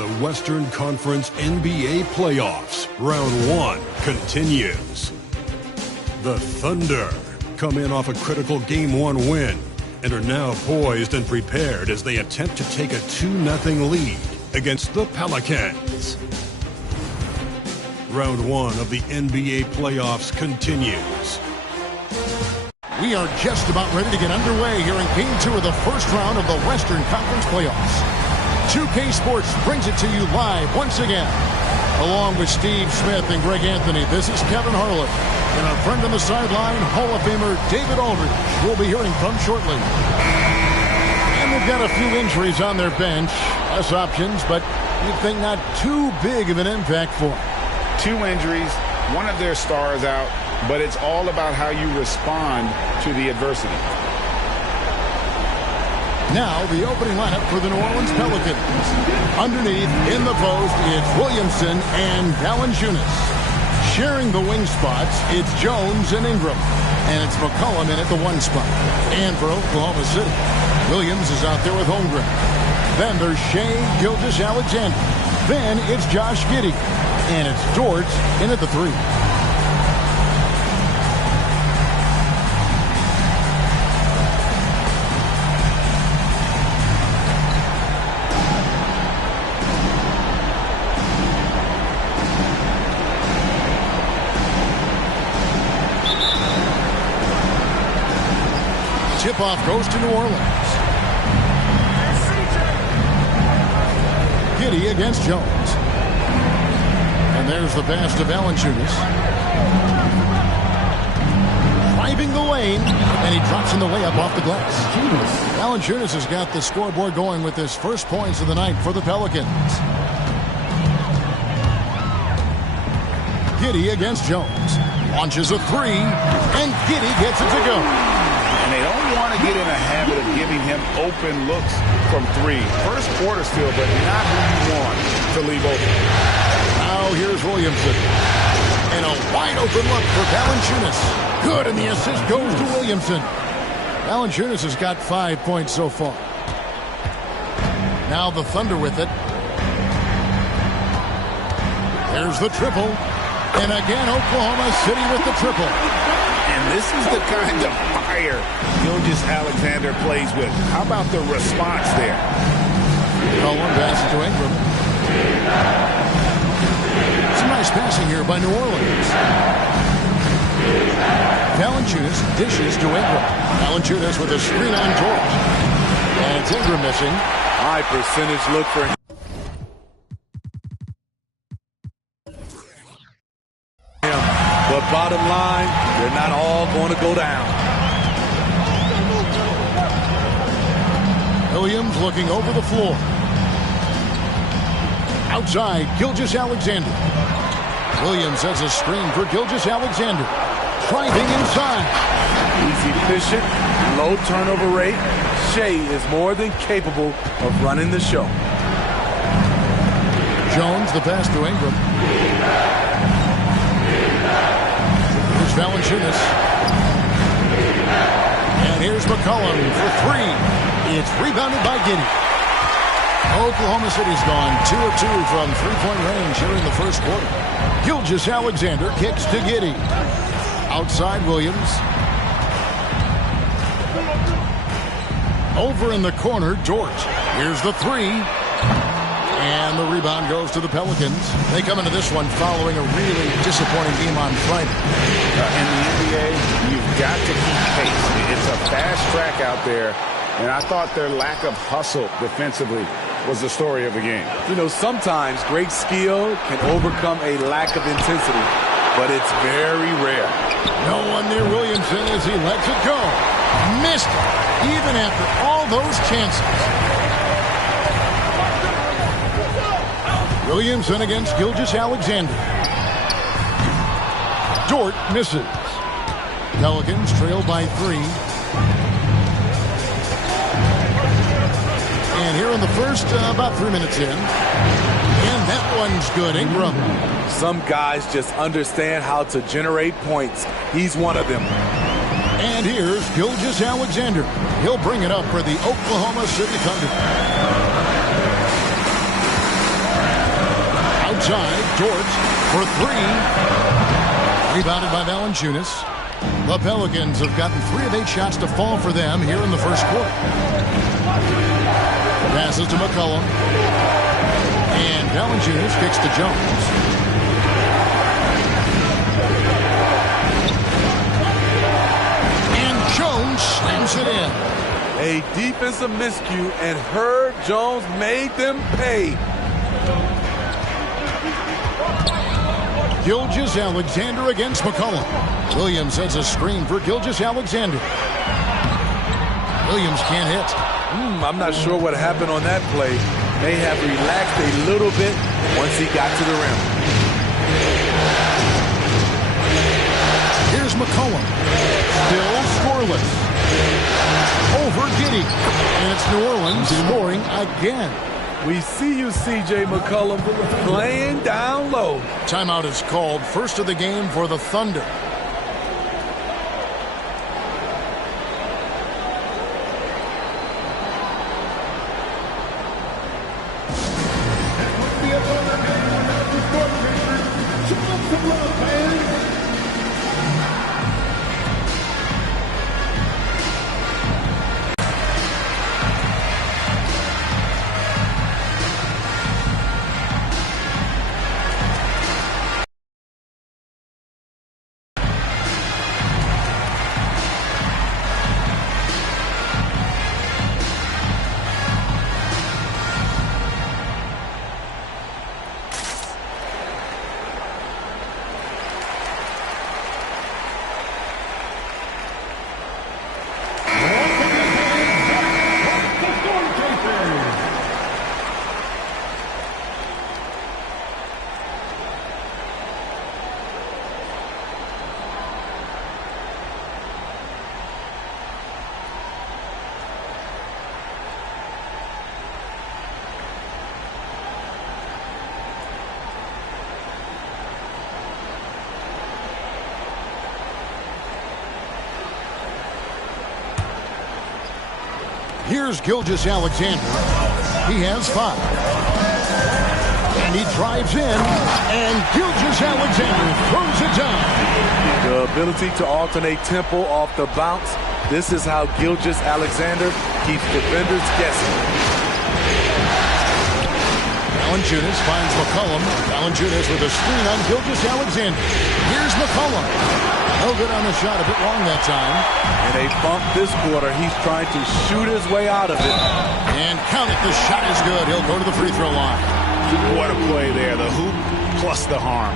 The Western Conference NBA Playoffs, Round 1, continues. The Thunder come in off a critical Game 1 win and are now poised and prepared as they attempt to take a 2-0 lead against the Pelicans. Round 1 of the NBA Playoffs continues. We are just about ready to get underway here in Game 2 of the first round of the Western Conference Playoffs. 2K Sports brings it to you live once again. Along with Steve Smith and Greg Anthony, this is Kevin Harlan. And our friend on the sideline, Hall of Famer David Aldridge, we'll be hearing from shortly. And they've got a few injuries on their bench. Less options, but you'd think not too big of an impact for them. 2 injuries, one of their stars out, but it's all about how you respond to the adversity. Now, the opening lineup for the New Orleans Pelicans. Underneath, in the post, it's Williamson and Valanciunas. Sharing the wing spots, it's Jones and Ingram. And it's McCollum in at the 1 spot. And for Oklahoma City, Williams is out there with Holmgren. Then there's Shai Gilgeous-Alexander. Then it's Josh Giddey. And it's Dort in at the 3. Tip-off goes to New Orleans. Giddey against Jones. And there's the pass to Valanciunas. Driving the lane, and he drops in the layup off the glass. Valanciunas has got the scoreboard going with his first points of the night for the Pelicans. Giddey against Jones. Launches a 3, and Giddey gets it to go. And they don't want to get in a habit of giving him open looks from 3. First quarter still, but not who you want to leave open. Now here's Williamson. And a wide open look for Valanciunas. Good, and the assist goes to Williamson. Valanciunas has got 5 points so far. Now the Thunder with it. There's the triple. And again, Oklahoma City with the triple. And this is the kind of fire Gilgeous-Alexander plays with. How about the response there? One pass to Ingram. Some nice passing here by New Orleans. Valanciunas dishes to Ingram. Valanciunas with a screen on George. And it's Ingram missing. High percentage look for him. But bottom line, they're not all going to go down. Williams looking over the floor. Outside, Gilgeous-Alexander. Williams has a screen for Gilgeous-Alexander. Driving inside. He's efficient, low turnover rate. Shai is more than capable of running the show. Jones, the pass to Ingram. Here's Valanciunas. And here's McCollum for 3. It's rebounded by Giddey. Oklahoma City's gone 2 of 2 from three-point range here in the first quarter. Gilgeous-Alexander kicks to Giddey. Outside Williams. Over in the corner, Dort. Here's the 3. And the rebound goes to the Pelicans. They come into this one following a really disappointing game on Friday. In the NBA, you've got to keep pace. It's a fast track out there. And I thought their lack of hustle defensively was the story of the game. You know, sometimes great skill can overcome a lack of intensity, but it's very rare. No one near Williamson as he lets it go. Missed it, even after all those chances. Williamson against Gilgeous-Alexander. Dort misses. Pelicans trail by 3. And here in the first, about 3 minutes in. And that one's good. Ingram. Some guys just understand how to generate points. He's one of them. And here's Gilgeous-Alexander. He'll bring it up for the Oklahoma City Thunder. inside. Dort for three. Rebounded by Valanciunas. The Pelicans have gotten 3 of 8 shots to fall for them here in the first quarter. Passes to McCollum. And Valanciunas kicks to Jones. And Jones slams it in. A defensive miscue, and Herb Jones made them pay. Gilgeous-Alexander against McCollum. Williams sends a screen for Gilgeous-Alexander. Williams can't hit. I'm not sure what happened on that play. May have relaxed a little bit once he got to the rim. Here's McCollum. Still scoreless. Over Giddey. And it's New Orleans scoring again. We see you, C.J. McCollum, playing down low. Timeout is called. First of the game for the Thunder. Here's Gilgeous-Alexander. He has 5. And he drives in, and Gilgeous-Alexander throws it down. The ability to alternate tempo off the bounce. This is how Gilgeous-Alexander keeps defenders guessing. Valanciunas finds McCollum. Valanciunas with a screen on Gilgeous-Alexander. Here's McCollum. No good on the shot, a bit long that time. In a bump this quarter, he's trying to shoot his way out of it. And count it, the shot is good. He'll go to the free throw line. What a play there, the hoop plus the harm.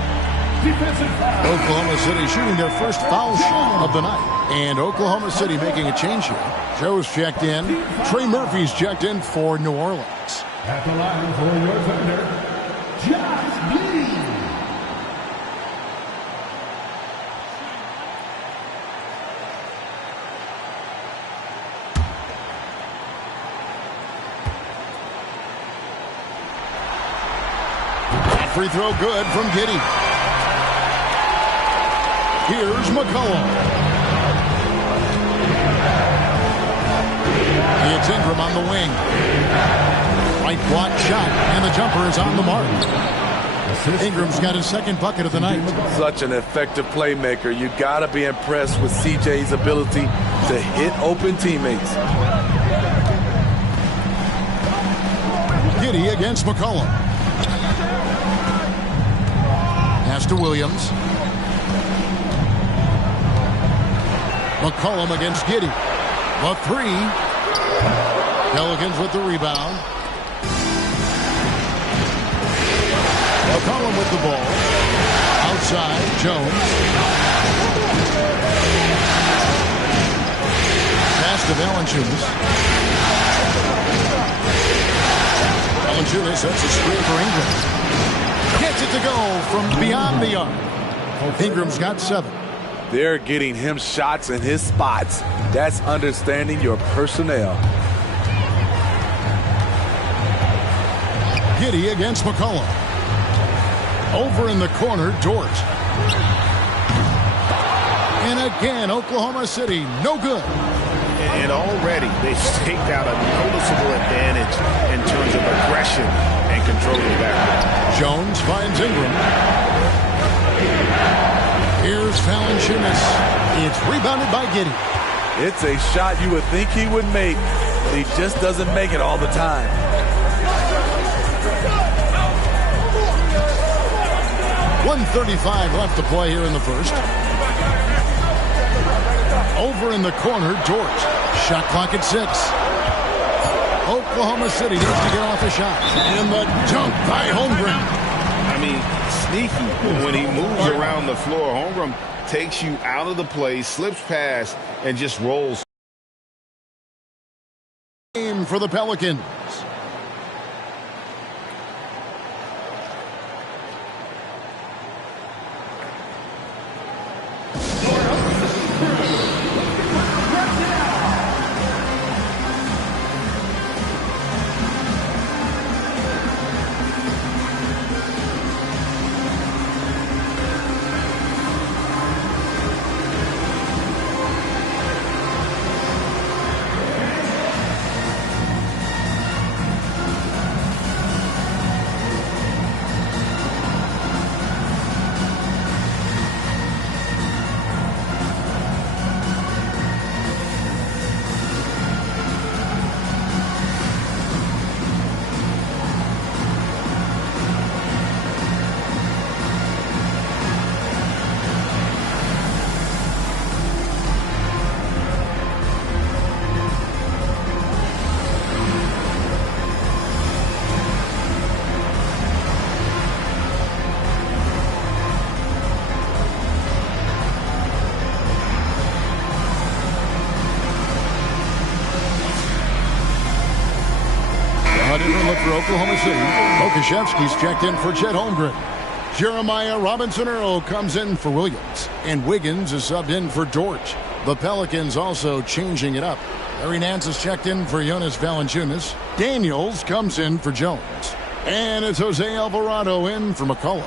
Oklahoma City shooting their first foul shot of the night. And Oklahoma City making a change here. Joe's checked in. Trey Murphy's checked in for New Orleans. At the line for your defender, Josh Giddey. Free throw good from Giddey. Here's McCollum. It's Ingram on the wing. Right block shot, and the jumper is on the mark. Ingram's got his second bucket of the night. Such an effective playmaker. You got to be impressed with CJ's ability to hit open teammates. Giddey against McCollum. Pass to Williams. McCollum against Giddey. The 3. Pelicans with the rebound. McCollum with the ball. Outside, Jones. Pass to Valanciunas. Valanciunas sets a screen for Ingram. Gets it to go from beyond the arc. Ingram's got 7. They're getting him shots in his spots. That's understanding your personnel. Giddey against McCollum. Over in the corner, Dort. And again, Oklahoma City, no good. And already they've staked out a noticeable advantage in terms of aggression and controlling the back. Jones finds Ingram. Here's Valanciunas. It's rebounded by Giddey. It's a shot you would think he would make, but he just doesn't make it all the time. .135 left to play here in the first. Over in the corner, Dort. Shot clock at 6. Oklahoma City needs to get off a shot. And the dunk by Holmgren. I mean, sneaky when he moves around the floor. Holmgren takes you out of the play, slips past, and just rolls. Game for the Pelicans. For Oklahoma City, Okashevsky's checked in for Chet Holmgren. Jeremiah Robinson-Earl comes in for Williams. And Wiggins is subbed in for Dort. The Pelicans also changing it up. Larry Nance is checked in for Jonas Valanciunas. Daniels comes in for Jones. And it's Jose Alvarado in for McCollum.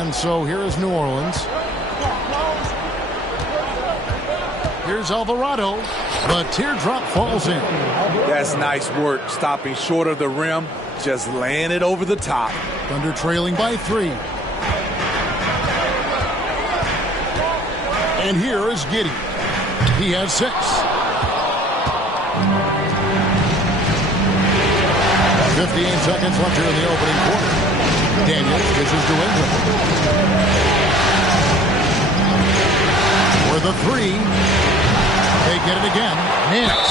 And so here is New Orleans. Here's Alvarado. The teardrop falls in. That's nice work, stopping short of the rim, just laying it over the top. Thunder trailing by 3. And here is Giddey. He has 6. 58 seconds left here in the opening quarter. Daniels dishes to Ingram. For the 3. They get it again. Nance.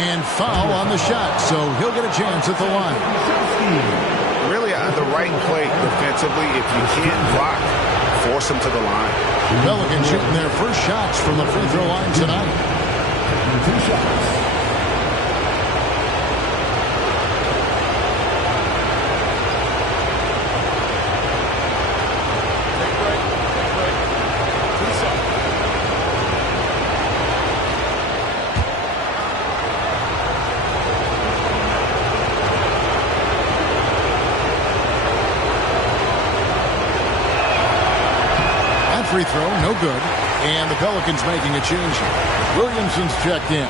And foul on the shot, so he'll get a chance at the line. Really the right play defensively. If you can't block, force him to the line. Pelicans shooting their first shots from the free throw line tonight. 2 shots. Free throw, no good. And the Pelicans making a change here. Williamson's checked in.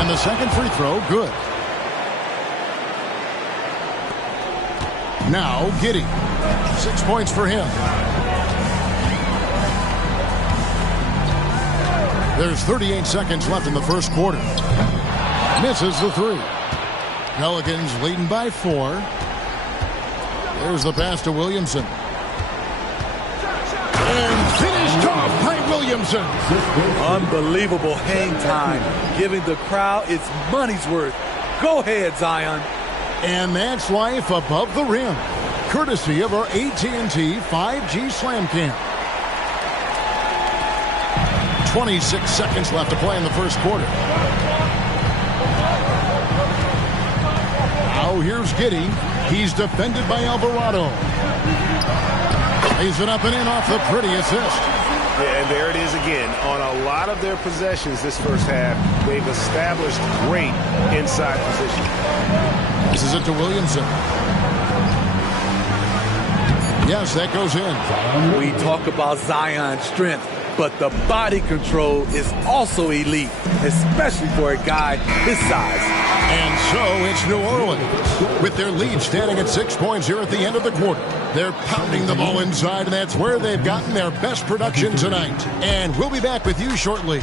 And the second free throw, good. Now Giddey. 6 points for him. There's 38 seconds left in the first quarter. Misses the 3. Pelicans leading by 4. There's the pass to Williamson. And finished off by Williamson. Unbelievable hang time, giving the crowd its money's worth. Go ahead, Zion. And that's life above the rim, courtesy of our AT&T 5G Slam Cam. 26 seconds left to play in the first quarter. Now So here's Giddey. He's defended by Alvarado. Lays it up and in off the pretty assist. And there it is again. On a lot of their possessions this first half, they've established great inside position. This is it to Williamson. Yes, that goes in. We talk about Zion's strength, but the body control is also elite, especially for a guy his size. And so it's New Orleans with their lead standing at 6 points here at the end of the quarter. They're pounding the ball inside, and that's where they've gotten their best production tonight. And we'll be back with you shortly.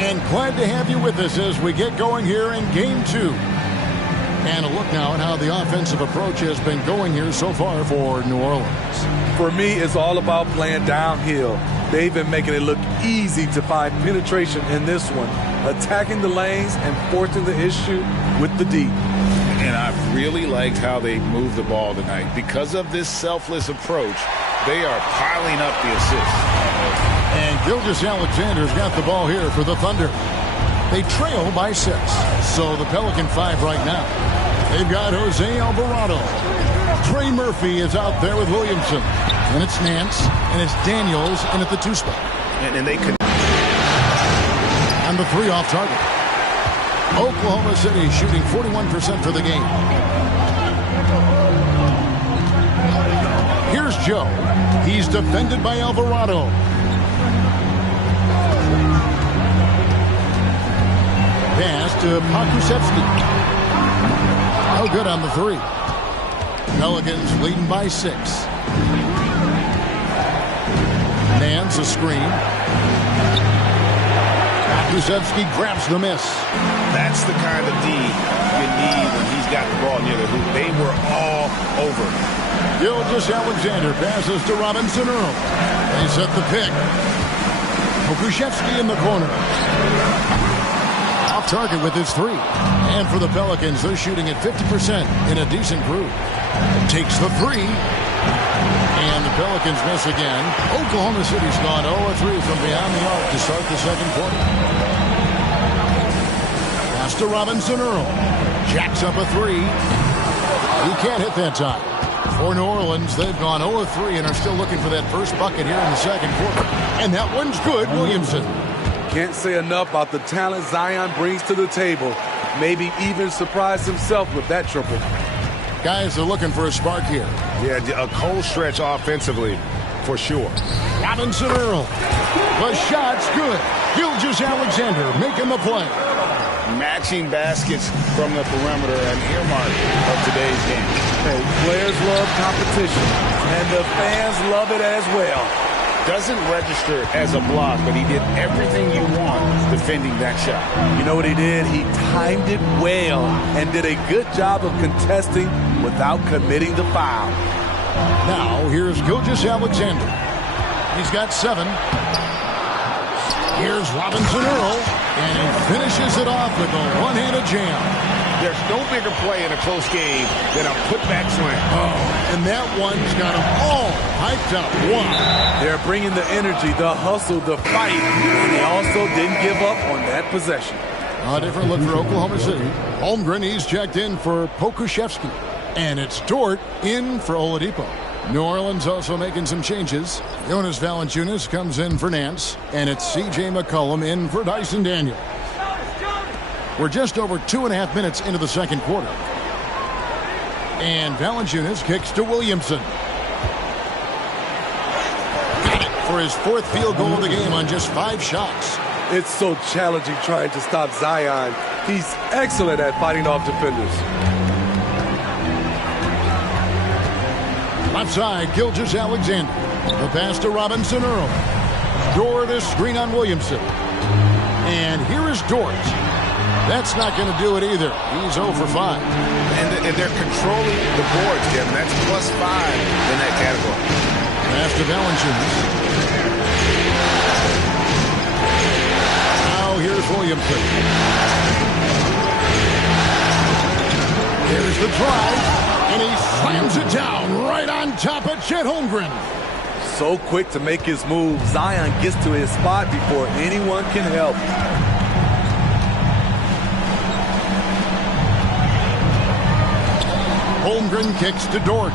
And glad to have you with us as we get going here in Game 2. And a look now at how the offensive approach has been going here so far for New Orleans. For me, it's all about playing downhill. They've been making it look easy to find penetration in this one, attacking the lanes and forcing the issue with the D. And I've really liked how they moved the ball tonight. Because of this selfless approach, they are piling up the assists. And Gilgeous-Alexander's got the ball here for the Thunder. They trail by 6. So the Pelican 5 right now. They've got Jose Alvarado. Trey Murphy is out there with Williamson. And it's Nance. And it's Daniels in at the 2 spot. And they could. And the 3 off target. Oklahoma City shooting 41% for the game. Here's Joe. He's defended by Alvarado. Pass to Pokusevski. Oh, good on the 3. Pelicans leading by 6. Nance a screen. Pokusevski grabs the miss. That's the kind of D you need when he's got the ball near the hoop. They were all over. Gilgeous-Alexander passes to Robinson Earl. They set the pick. Pokusevski in the corner. Off target with his 3. And for the Pelicans, they're shooting at 50% in a decent groove. Takes the 3. And the Pelicans miss again. Oklahoma City's gone 0-3 from beyond the arc to start the second quarter. Pass to Robinson Earl. Jacks up a 3. He can't hit that time. For New Orleans, they've gone 0-3 and are still looking for that first bucket here in the second quarter. And that one's good, Williamson. Can't say enough about the talent Zion brings to the table. Maybe even surprise himself with that triple. Guys are looking for a spark here. Yeah, a cold stretch offensively, for sure. Robinson Earl. The shot's good. Gilgeous-Alexander making the play. Matching baskets from the perimeter, an earmark of today's game. Hey, players love competition, and the fans love it as well. Doesn't register as a block, but he did everything you want defending that shot. You know what he did? He timed it well and did a good job of contesting without committing the foul. Now, here's Gilgeous-Alexander. He's got 7. Here's Robinson Earl, and he finishes it off with a one-handed jam. There's no bigger play in a close game than a putback slam. Oh, and that one's got them all hyped up. Wow. They're bringing the energy, the hustle, the fight, and they also didn't give up on that possession. A different look for Oklahoma City. Holmgren, he's checked in for Pokusevski. And it's Dort in for Oladipo. New Orleans also making some changes. Jonas Valanciunas comes in for Nance. And it's C.J. McCollum in for Dyson Daniel. We're just over 2.5 minutes into the second quarter. And Valanciunas kicks to Williamson. Got it for his 4th field goal of the game on just 5 shots. It's so challenging trying to stop Zion. He's excellent at fighting off defenders. Left side, Gilgeous-Alexander. The pass to Robinson Earl. Dort to screen on Williamson. And here is Dort. That's not going to do it either. He's 0 for 5. And they're controlling the boards, Kevin. That's +5 in that category. Pass to Valanciunas. Now here's Williamson. Here's the drive. And he slams it down right on top of Chet Holmgren. So quick to make his move. Zion gets to his spot before anyone can help. Holmgren kicks to Dort.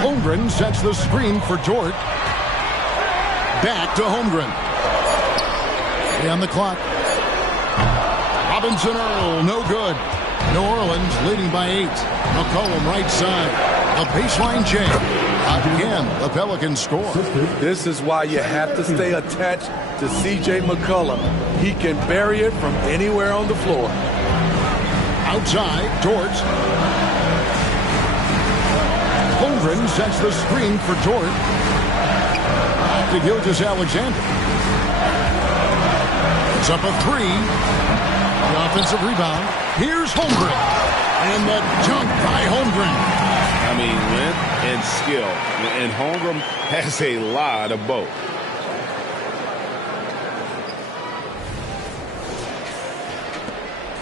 Holmgren sets the screen for Dort. Back to Holmgren. 3 on the clock. Robinson Earl, no good. New Orleans leading by 8. McCollum right side. A baseline jam. Again, the Pelicans score. This is why you have to stay attached to C.J. McCollum. He can bury it from anywhere on the floor. Outside, Dort. Holmgren sets the screen for Dort. Back to Gilgeous-Alexander. It's up a 3. The offensive rebound. Here's Holmgren. And the dunk by Holmgren. I mean, length and skill. And Holmgren has a lot of both.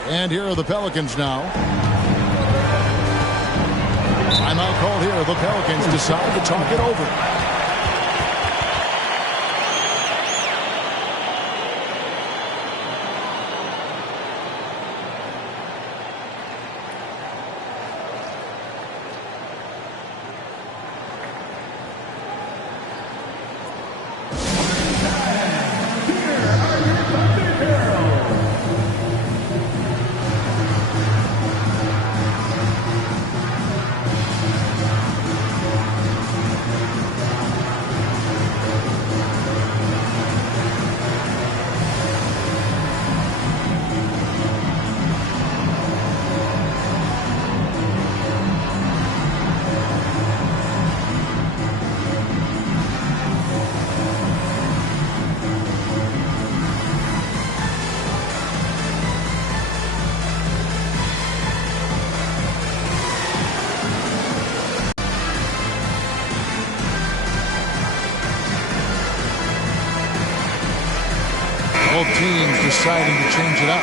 And here are the Pelicans now. Timeout called here. The Pelicans decide to talk it over. Both teams deciding to change it up.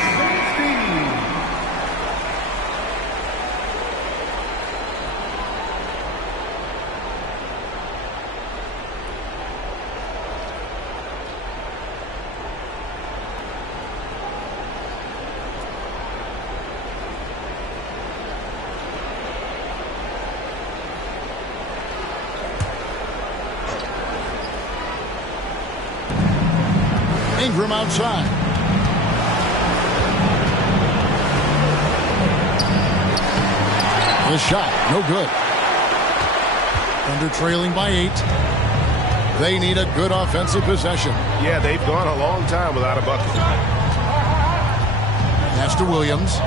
Ingram outside. The shot, no good. Thunder trailing by 8. They need a good offensive possession. Yeah, they've gone a long time without a bucket. Pass to Williams.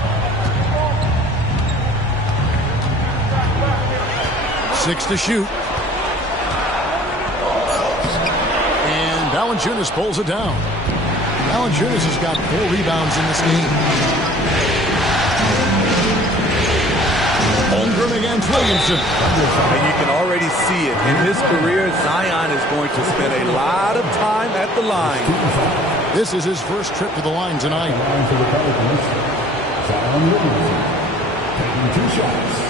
6 to shoot. And Valanciunas pulls it down. Valanciunas has got 4 rebounds in this game. Holmgren against Williamson. And you can already see it. In his career, Zion is going to spend a lot of time at the line. This is his first trip to the line tonight. For the Pelicans, Zion Williamson taking 2 shots.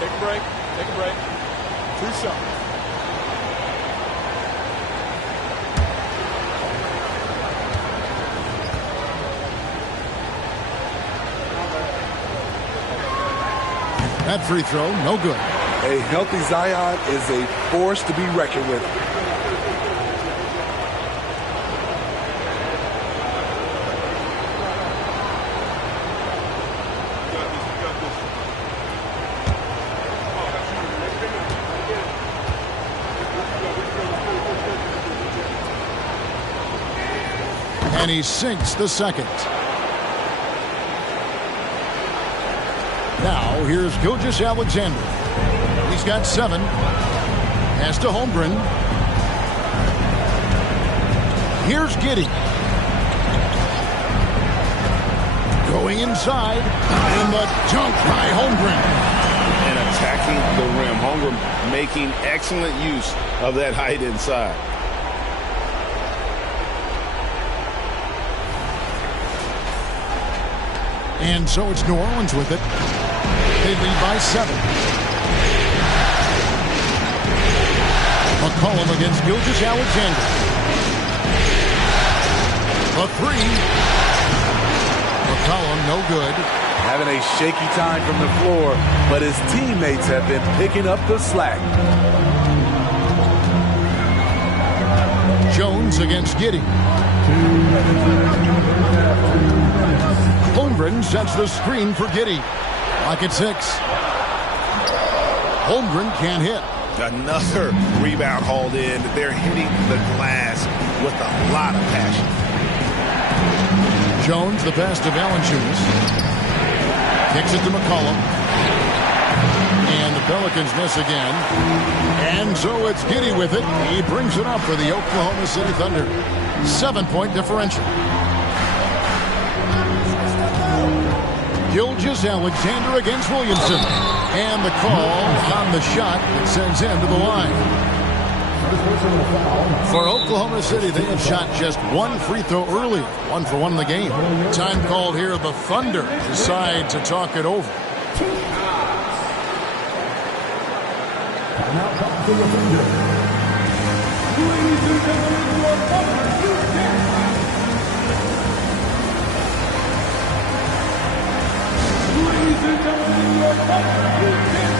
Take a break. Take a break. 2 shots. That free throw, no good. A healthy Zion is a force to be reckoned with. And he sinks the second. Now, here's Gilgeous-Alexander. He's got 7. Pass to Holmgren. Here's Giddey. Going inside. And the dunk by Holmgren. And attacking the rim. Holmgren making excellent use of that height inside. And so it's New Orleans with it. They lead by 7. McCollum against Gilgeous-Alexander. A 3. McCollum no good. Having a shaky time from the floor, but his teammates have been picking up the slack. Jones against Giddey. Holmgren sets the screen for Giddey. Like it's 6. Holmgren can't hit. Another rebound hauled in. They're hitting the glass with a lot of passion. Jones, the pass to Valanciunas. Kicks it to McCollum. And the Pelicans miss again. And so it's Giddey with it. He brings it up for the Oklahoma City Thunder. 7-point differential. Gilgeous-Alexander against Williamson. And the call on the shot that sends him to the line. For Oklahoma City, they have shot just 1 free throw earlier. 1 for 1 in the game. Time called here. The Thunder decide to talk it over. Now comes the Thunder. Ladies and gentlemen, your Thunder, you can. Ladies and gentlemen, your Thunder, you can.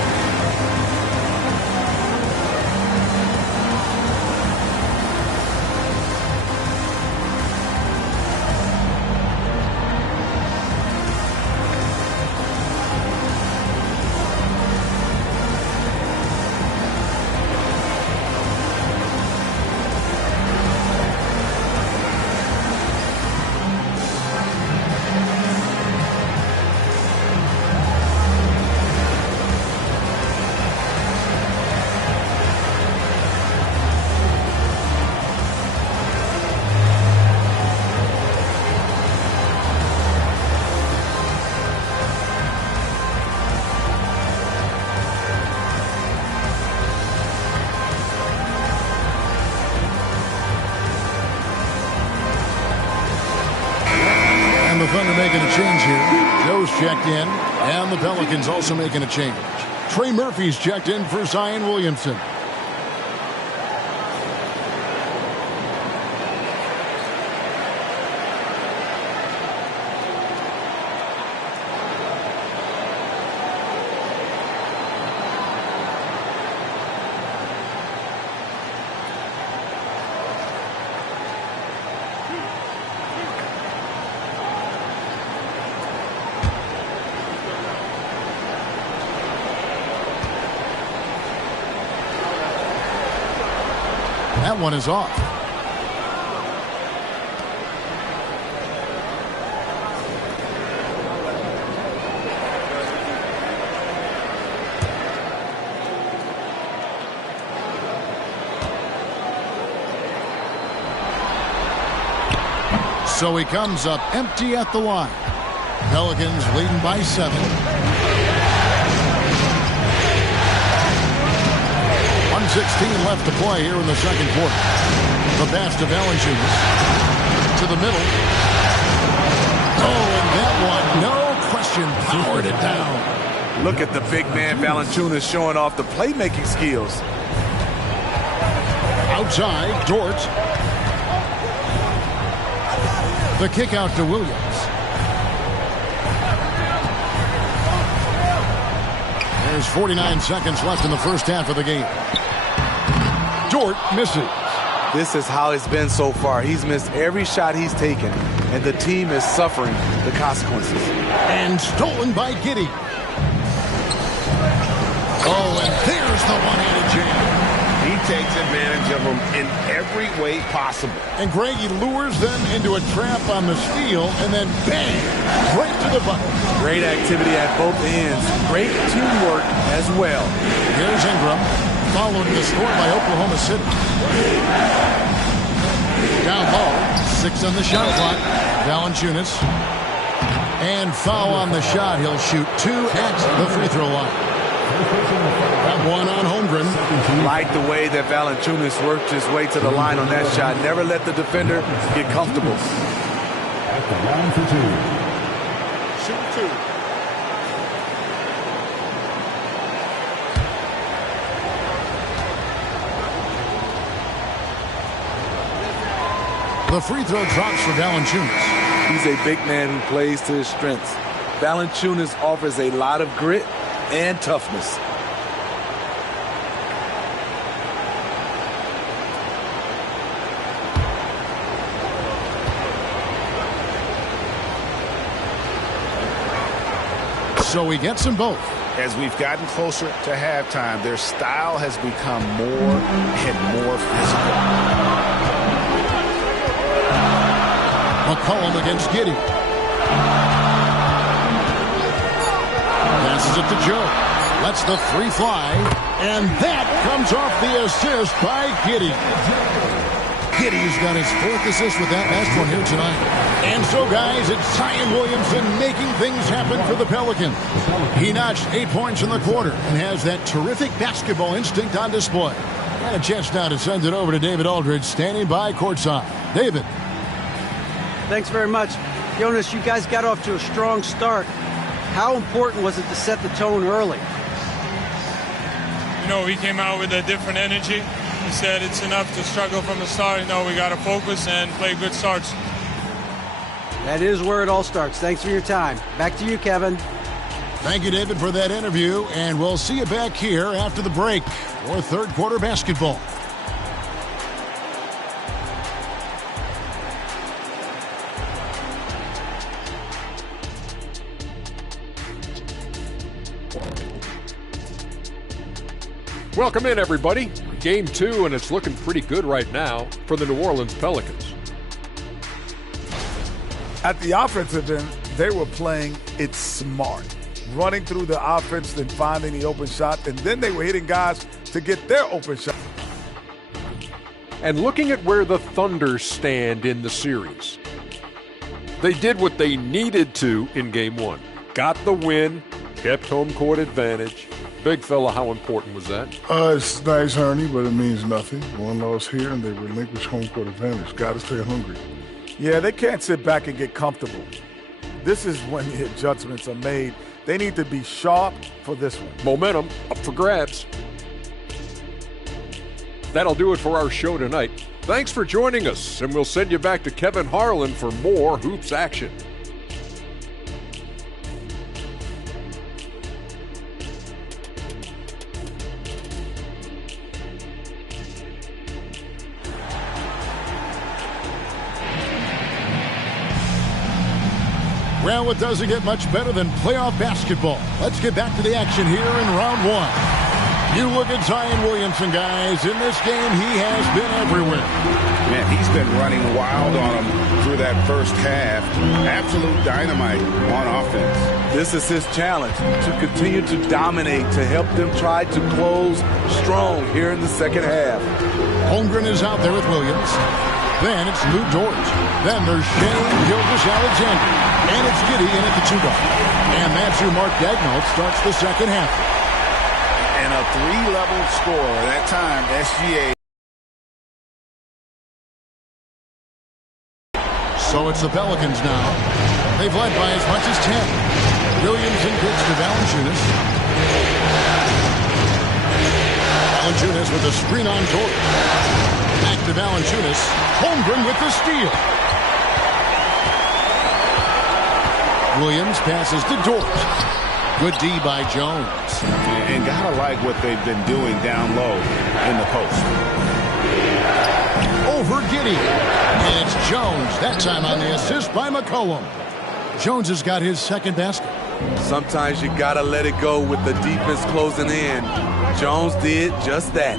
The Thunder making a change here. Joe's checked in, and the Pelicans also making a change. Trey Murphy's checked in for Zion Williamson. That one is off. So he comes up empty at the line. Pelicans leading by 7. 1:16 left to play here in the second quarter. The pass to Valanciunas. To the middle. Oh, and that one, no question, powered it down. Look at the big man Valanciunas showing off the playmaking skills. Outside, Dort. The kick out to Williams. There's 49 seconds left in the first half of the game. Dort misses. This is how it's been so far. He's missed every shot he's taken, and the team is suffering the consequences. And stolen by Giddey. Oh, and there's the one-handed jam. He takes advantage of them in every way possible. And Greg, he lures them into a trap on the steal, and then bang, right to the bucket. Great activity at both ends. Great teamwork as well. Here's Ingram, followed the score by Oklahoma City. Down low, 6 on the shot clock. Valanciunas. And foul on the shot. He'll shoot 2 at the free throw line. That one on Holmgren. Like the way that Valanciunas worked his way to the line on that shot. Never let the defender get comfortable. At the line for 2. Shoot 2. The free throw drops for Valanciunas. He's a big man who plays to his strengths. Valanciunas offers a lot of grit and toughness. So he gets them both. As we've gotten closer to halftime, their style has become more and more physical. McCollum against Giddey. Passes it to Joe. Lets the three fly. And that comes off the assist by Giddey. Giddey's got his 4th assist with that last one here tonight. And so, guys, it's Zion Williamson making things happen for the Pelicans. He notched 8 points in the quarter and has that terrific basketball instinct on display. And a chance now to send it over to David Aldridge, standing by courtside. David. Thanks very much. Jonas, you guys got off to a strong start. How important was it to set the tone early? You know, we came out with a different energy. He said it's enough to struggle from the start. You know, we got to focus and play good starts. That is where it all starts. Thanks for your time. Back to you, Kevin. Thank you, David, for that interview. And we'll see you back here after the break for third quarter basketball. Welcome in, everybody. Game 2, and it's looking pretty good right now for the New Orleans Pelicans. At the offensive end, they were playing it smart. Running through the offense, then finding the open shot, and then they were hitting guys to get their open shot. And looking at where the Thunder stand in the series, they did what they needed to in Game 1. Got the win, kept home court advantage. Big fella, how important was that? It's nice, Ernie, but it means nothing. One loss here, and they relinquish home court advantage. Got to stay hungry. Yeah, they can't sit back and get comfortable. This is when the adjustments are made. They need to be sharp for this one. Momentum up for grabs. That'll do it for our show tonight. Thanks for joining us, and we'll send you back to Kevin Harlan for more hoops action. Well, it doesn't get much better than playoff basketball. Let's get back to the action here in round 1. You look at Zion Williamson, guys. In this game, he has been everywhere. Man, he's been running wild on them through that first half. Absolute dynamite on offense. This is his challenge, to continue to dominate, to help them try to close strong here in the second half. Holmgren is out there with Williams. Then it's Lou Dort. Then there's Shane Gilgeous-Alexander. And it's Giddey in at the 2 guard. And that's who Mark Daigneault starts the second half. And a 3-level score. That time, SGA. So it's the Pelicans now. They've led by as much as 10. Williamson gets to Valanciunas. Valanciunas with a screen on Dort. Back to Valanciunas. Holmgren with the steal. Williams passes to Dort. Good D by Jones. And gotta like what they've been doing down low in the post. Over Giddey. And it's Jones, that time on the assist by McCollum. Jones has got his second basket. Sometimes you got to let it go with the defense closing in. Jones did just that.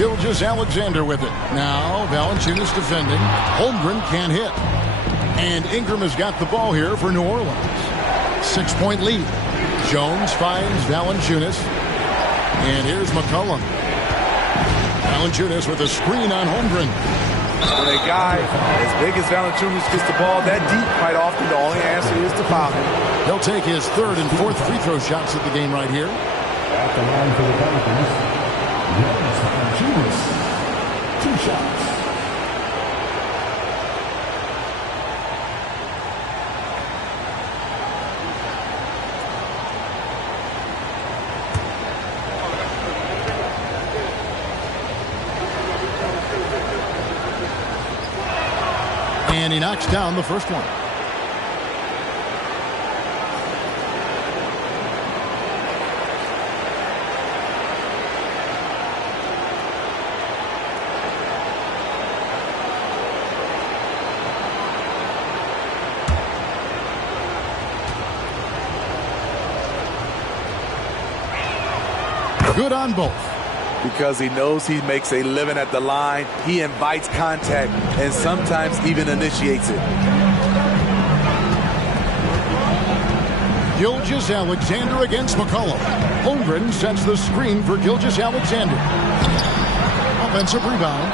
Gilgeous-Alexander with it. Now Valanciunas defending. Holmgren can't hit. And Ingram has got the ball here for New Orleans. 6-point lead. Jones finds Valanciunas. And here's McCollum. Valanciunas with a screen on Holmgren. When a guy as big as Valanciunas gets the ball that deep, quite often the only answer is to foul him. He'll take his third and fourth free throw shots at the game right here. At the line for the Pelicans, Valanciunas, 2 shots. And he knocks down the first one. Good on both. Because he knows he makes a living at the line, he invites contact and sometimes even initiates it. Gilgeous-Alexander against McCollum. Holmgren sets the screen for Gilgeous-Alexander. Offensive rebound.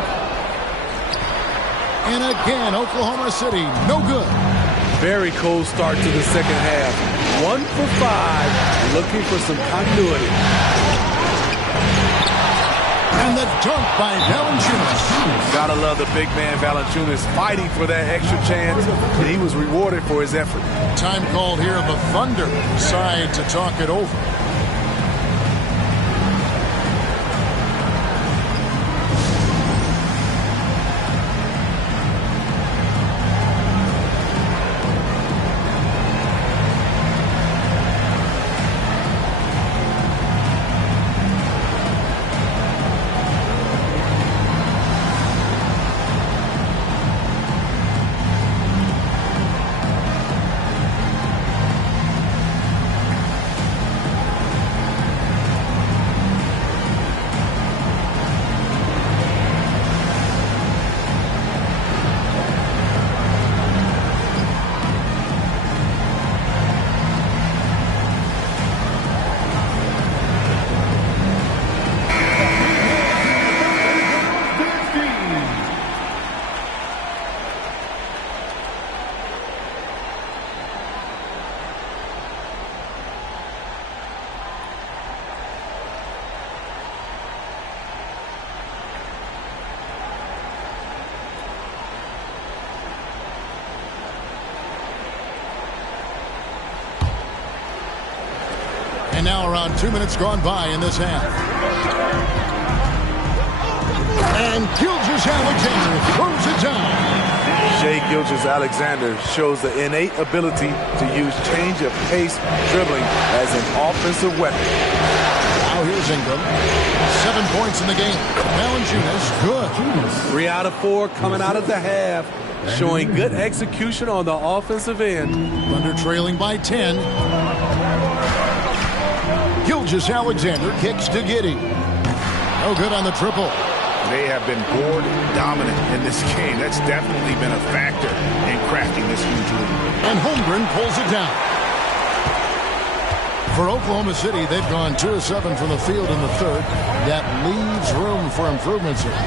And again, Oklahoma City, no good. Very cold start to the second half. 1 for 5, looking for some continuity. And the dunk by Valanciunas. Gotta love the big man Valanciunas fighting for that extra chance, and he was rewarded for his effort. Time called here. The Thunder decide to talk it over. And now around 2 minutes gone by in this half. And Gilgeous-Alexander throws it down. Shai Gilgeous-Alexander shows the innate ability to use change of pace dribbling as an offensive weapon. Now here's Ingram. 7 points in the game. Valanciunas, good. 3 out of 4 coming out of the half, showing good execution on the offensive end. Thunder trailing by 10. Gilgeous-Alexander kicks to Giddey. No good on the triple. They have been board dominant in this game. That's definitely been a factor in crafting this huge lead. And Holmgren pulls it down. For Oklahoma City, they've gone 2 of 7 from the field in the third. That leaves room for improvements here.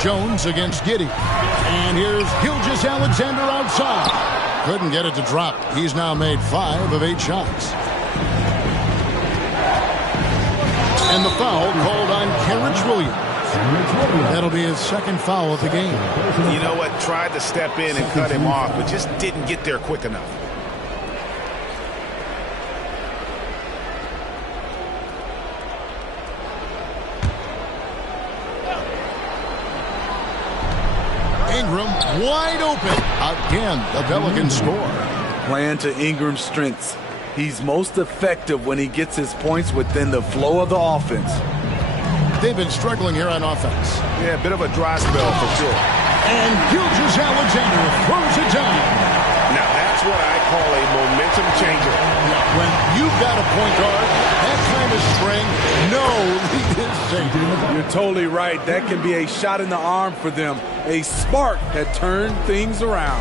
Jones against Giddey. And here's Gilgeous-Alexander outside. Couldn't get it to drop. He's now made 5 of 8 shots. And the foul called on Kenrich Williams. That'll be his second foul of the game. You know what? Tried to step in and cut him off, but just didn't get there quick enough. Ingram wide open. Again, the Pelicans score. Playing to Ingram's strengths. He's most effective when he gets his points within the flow of the offense. They've been struggling here on offense. Yeah, a bit of a dry spell for sure. And Gilgeous-Alexander throws it down. Now that's what I call a momentum changer. When you've got a point guard, that kind of spring, You're totally right. That can be a shot in the arm for them. A spark that turned things around.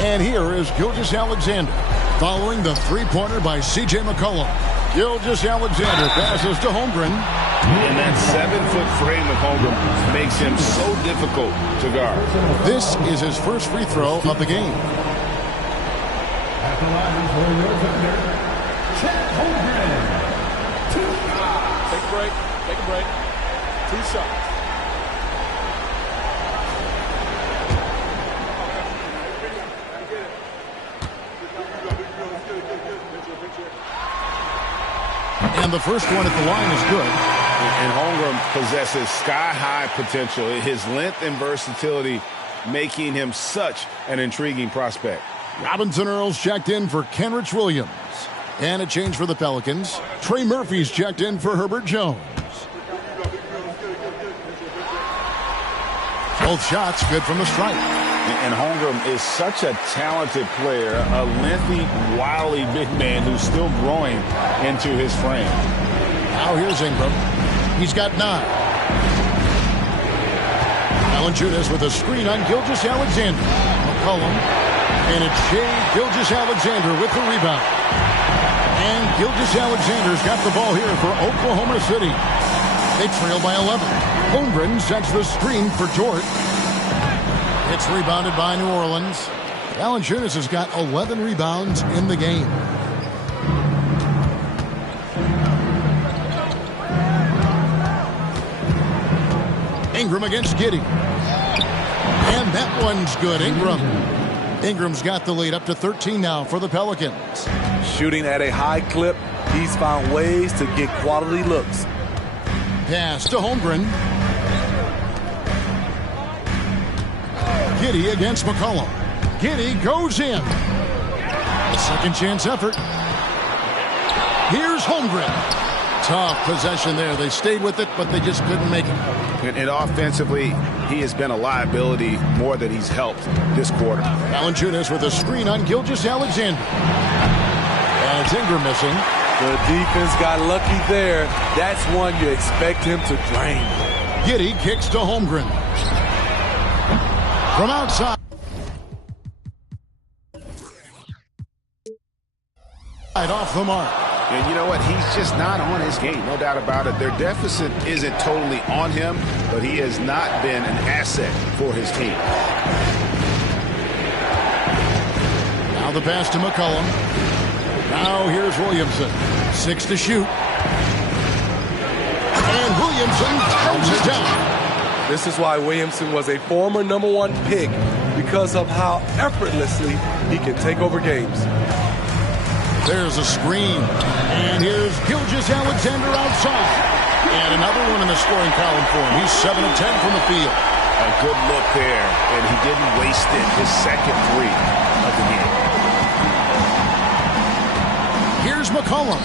And here is Gilgeous-Alexander following the three-pointer by C.J. McCollum. Gilgeous-Alexander passes to Holmgren. And that 7-foot frame of Holmgren makes him so difficult to guard. This is his first free throw of the game. At the line for your defender, Chet Holmgren. 2 shots. Take a break. Take a break. 2 shots. And the first one at the line is good. And Holmgren possesses sky-high potential. His length and versatility making him such an intriguing prospect. Robinson Earls checked in for Kenrich Williams. And a change for the Pelicans. Trey Murphy's checked in for Herbert Jones. Both shots good from the stripe. And Holmgren is such a talented player, a lengthy, wily big man who's still growing into his frame. Now here's Ingram. He's got 9. Valanciunas with a screen on Gilgeous-Alexander. McCollum. And it's Shai Gilgeous-Alexander with the rebound. And Gilgeous-Alexander's got the ball here for Oklahoma City. They trail by 11. Holmgren sets the screen for Dort. It's rebounded by New Orleans. Valanciunas has got 11 rebounds in the game. Ingram against Giddey. And that one's good. Ingram's got the lead up to 13 now for the Pelicans. Shooting at a high clip, he's found ways to get quality looks. Pass to Holmgren. Giddey against McCollum. Giddey goes in. A second chance effort. Here's Holmgren. Tough possession there. They stayed with it, but they just couldn't make it. And offensively, he has been a liability more than he's helped this quarter. Valanciunas with a screen on Gilgeous-Alexander. And it's Ingram missing. The defense got lucky there. That's one you expect him to drain. Giddey kicks to Holmgren. From outside. Off the mark. And you know what? He's just not on his game. No doubt about it. Their deficit isn't totally on him, but he has not been an asset for his team. Now the pass to McCollum. Now here's Williamson. 6 to shoot. And Williamson throws it down. This is why Williamson was a former #1 pick, because of how effortlessly he can take over games. There's a screen. And here's Gilgeous-Alexander outside. And another one in the scoring column for him. He's 7 of 10 from the field. A good look there, and he didn't waste it. His second 3 of the game. Here's McCollum.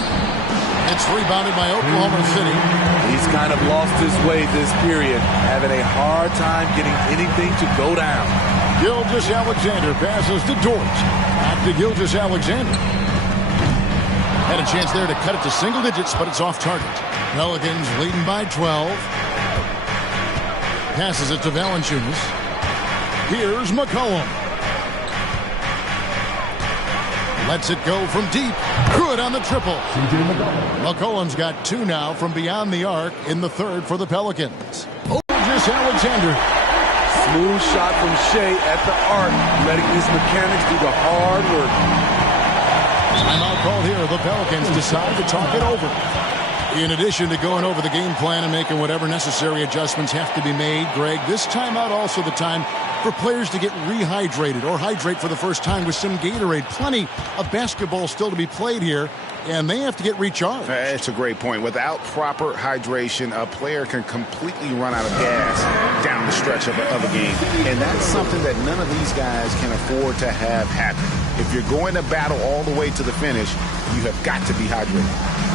It's rebounded by Oklahoma City. He's kind of lost his way this period, having a hard time getting anything to go down. Gilgeous-Alexander passes to Dort. Back to Gilgeous-Alexander. Had a chance there to cut it to single digits, but it's off target. Pelicans leading by 12. Passes it to Valanciunas. Here's McCollum. Lets it go from deep. Good on the triple. McCollum's got 2 now from beyond the arc in the third for the Pelicans. Gilgeous-Alexander. Smooth shot from Shai at the arc, letting his mechanics do the hard work. Timeout called here. The Pelicans decide to talk it over. In addition to going over the game plan and making whatever necessary adjustments have to be made, Greg, this timeout also the time for players to get rehydrated or hydrate for the first time with some Gatorade. Plenty of basketball still to be played here, and they have to get recharged. It's a great point. Without proper hydration, a player can completely run out of gas down the stretch of a game. And that's something that none of these guys can afford to have happen. If you're going to battle all the way to the finish, you have got to be hydrated.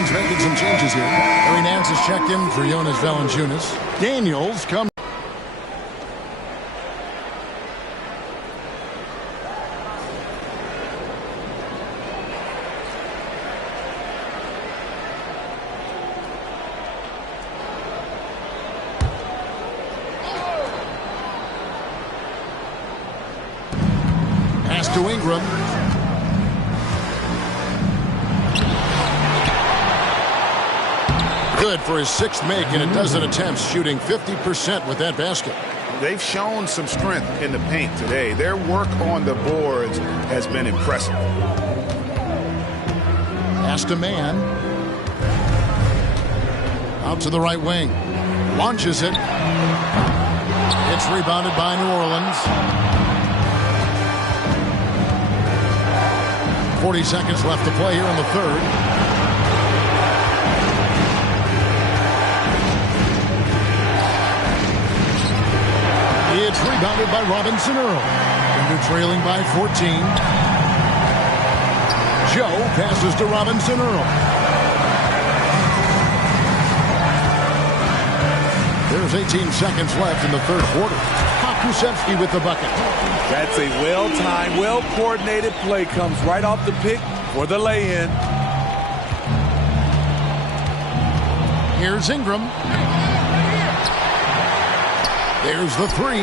Orleans making some changes here. Harry Nance has checked in for Jonas Valanciunas. Daniels comes. Pass to Ingram. Good for his 6th make in a dozen attempts, shooting 50% with that basket. They've shown some strength in the paint today. Their work on the boards has been impressive. Pass to Man. Out to the right wing. Launches it. It's rebounded by New Orleans. 40 seconds left to play here in the third. It's rebounded by Robinson Earl. They're trailing by 14. Joe passes to Robinson Earl. There's 18 seconds left in the third quarter. Pokusevski with the bucket. That's a well-timed, well-coordinated play. Comes right off the pick for the lay-in. Here's Ingram. There's the three.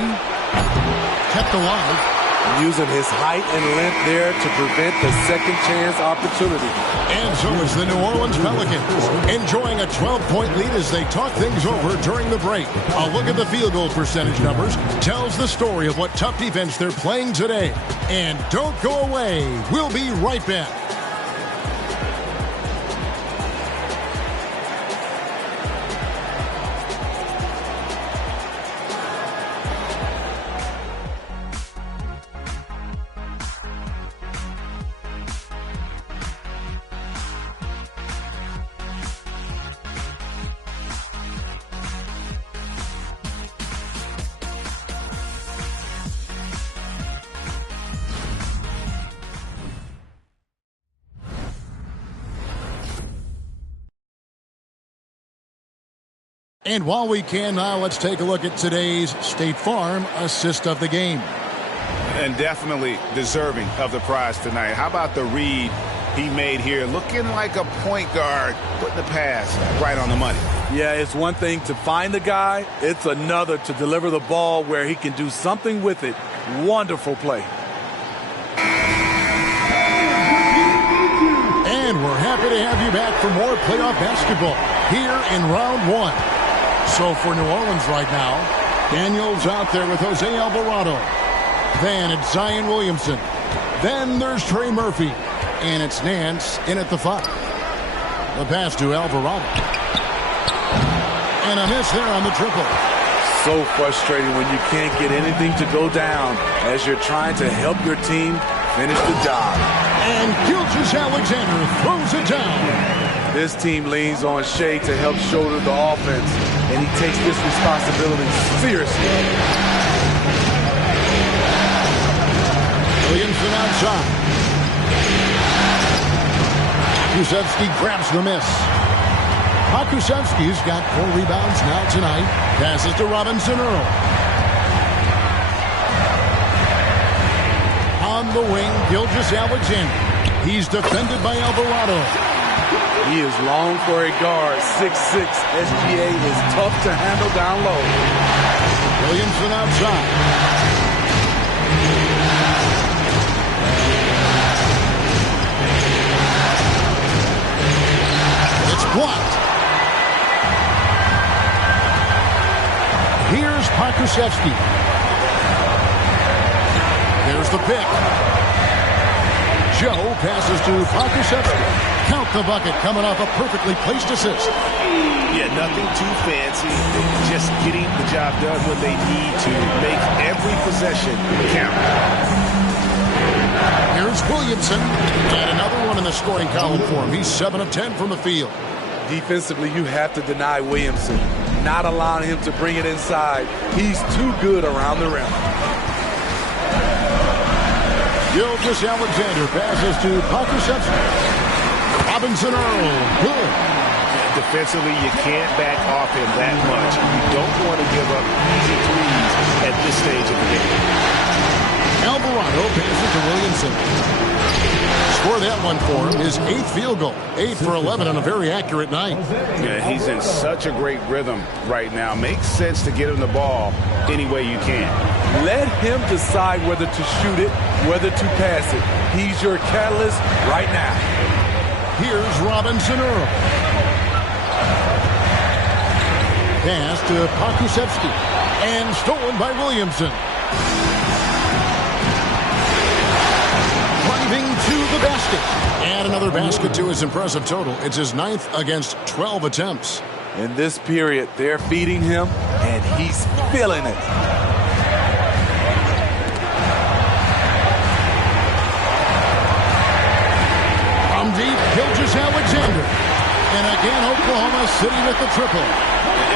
Kept alive. Using his height and length there to prevent the second chance opportunity. And so is the New Orleans Pelicans, enjoying a 12-point lead as they talk things over during the break. A look at the field goal percentage numbers tells the story of what tough defense they're playing today. And don't go away. We'll be right back. And while we can now, let's take a look at today's State Farm assist of the game. And definitely deserving of the prize tonight. How about the read he made here? Looking like a point guard, putting the pass right on the money. Yeah, it's one thing to find the guy. It's another to deliver the ball where he can do something with it. Wonderful play. And we're happy to have you back for more playoff basketball here in round one. So for New Orleans right now, Daniels out there with Jose Alvarado. Then it's Zion Williamson. Then there's Trey Murphy. And it's Nance in at the 5. The pass to Alvarado. And a miss there on the triple. So frustrating when you can't get anything to go down as you're trying to help your team finish the job. And Gilgeous-Alexander throws it down. This team leans on Shea to help shoulder the offense, and he takes this responsibility seriously. Williamson outside. Pokusevski grabs the miss. Pokusevski's got 4 rebounds now tonight. Passes to Robinson Earl. On the wing, Gilgeous-Alexander. He's defended by Alvarado. He is long for a guard. 6'6". SGA is tough to handle down low. Williamson outside. It's blocked. Here's Pokusevski. There's the pick. Joe passes to Pokusevski. Count the bucket coming off a perfectly placed assist. Yeah, nothing too fancy. Just getting the job done when they need to. Make every possession count. Here's Williamson. And another one in the scoring column for him. He's 7 of 10 from the field. Defensively, you have to deny Williamson. Not allowing him to bring it inside. He's too good around the rim. Gilgeous-Alexander passes to Pokusevski. Robinson Earl. Good. Defensively, you can't back off him that much. You don't want to give up easy threes at this stage of the game. Alvarado passes to Williamson. Score that one for him. His 8th field goal. 8 for 11 on a very accurate night. Yeah, he's in such a great rhythm right now. Makes sense to get him the ball any way you can. Let him decide whether to shoot it, whether to pass it. He's your catalyst right now. Here's Robinson Earl. Pass to Pokusevski. And stolen by Williamson. Driving to the basket. And another basket to his impressive total. It's his 9th against 12 attempts. In this period, they're feeding him, and he's feeling it. From deep, Gilgeous-Alexander. And again, Oklahoma City with the triple.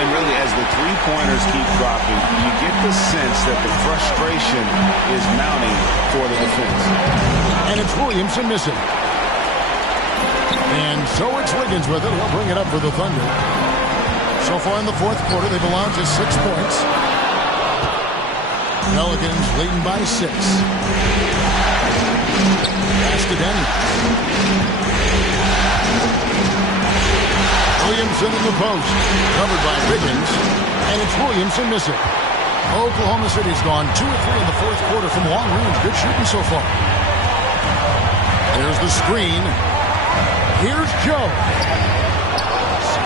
And really, as the three-pointers keep dropping, you get the sense that the frustration is mounting for the defense. And it's Williamson missing. And so it's Wiggins with it. He'll bring it up for the Thunder. So far in the fourth quarter, they've allowed just 6 points. Pelicans leading by 6. Pass to Daniels. Williamson in the post. Covered by Wiggins. And it's Williamson missing. Oklahoma City's gone 2 of 3 in the fourth quarter from long range. Good shooting so far. There's the screen. Here's Joe.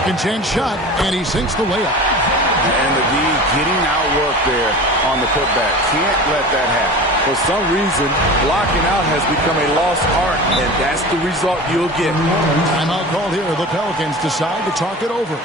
Second chance shot, and he sinks the layup. And the D getting outworked there on the putback. Can't let that happen. For some reason, blocking out has become a lost art, and that's the result you'll get. Timeout called here. The Pelicans decide to talk it over.